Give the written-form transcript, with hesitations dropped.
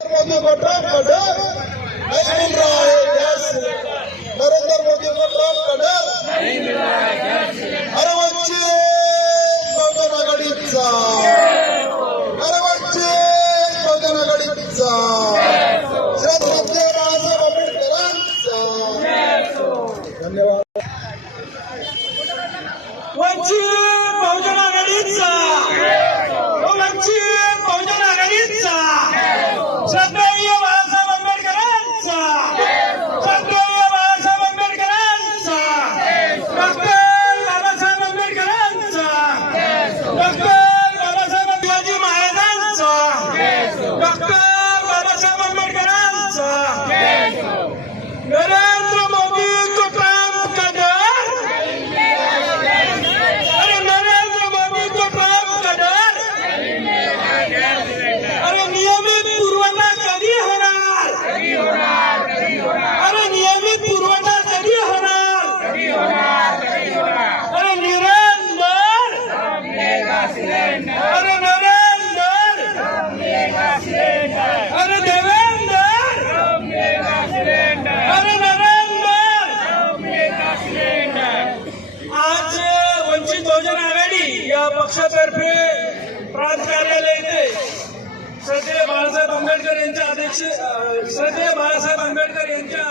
मोदी को ट्रम्प का डर नहीं मिल रहा है गैस सिलेंडर। नरेंद्र मोदी को ट्रम्प का डर नहीं मिल रहा है गैस सिलेंडर। अरे वंचित बहुजन आघाडीचा, अरे वंचित बहुजन आघाडीचा, श्रद्धांजली बाळासाहेब आंबेडकरांचा। धन्यवाद। वंचित बहुजन आघाडीचा, वंचित बहुजन आघाडीचा, श्रद्धेय बाळासाहेब आंबेडकरांचा, श्रद्धेय बाळासाहेब आंबेडकरांचा, डॉक्टर बाबासाहेब आंबेडकरांचा, डॉक्टर बाबासाहेब शिवाजी महाराजांचा, डॉक्टर बाबासाहेब आंबेडकरांचा। नरेंद्र मोदी को ट्रम्प का डर, अरे नरेंद्र मोदी को ट्रम्प का डर, अरे नियमित पुरवठा कधी होणार, अरे नियमित पुरवठा कधी होणार, अरे निरंतर, अरे नरेंद्र, अरे देवेंद्र, अरे नरेंद्र। आज वंचित बहुजन आघाडी या पक्षातर्फे प्रांत कार्यालय येथे श्रद्धेय बाळासाहेब आंबेडकर यांच्या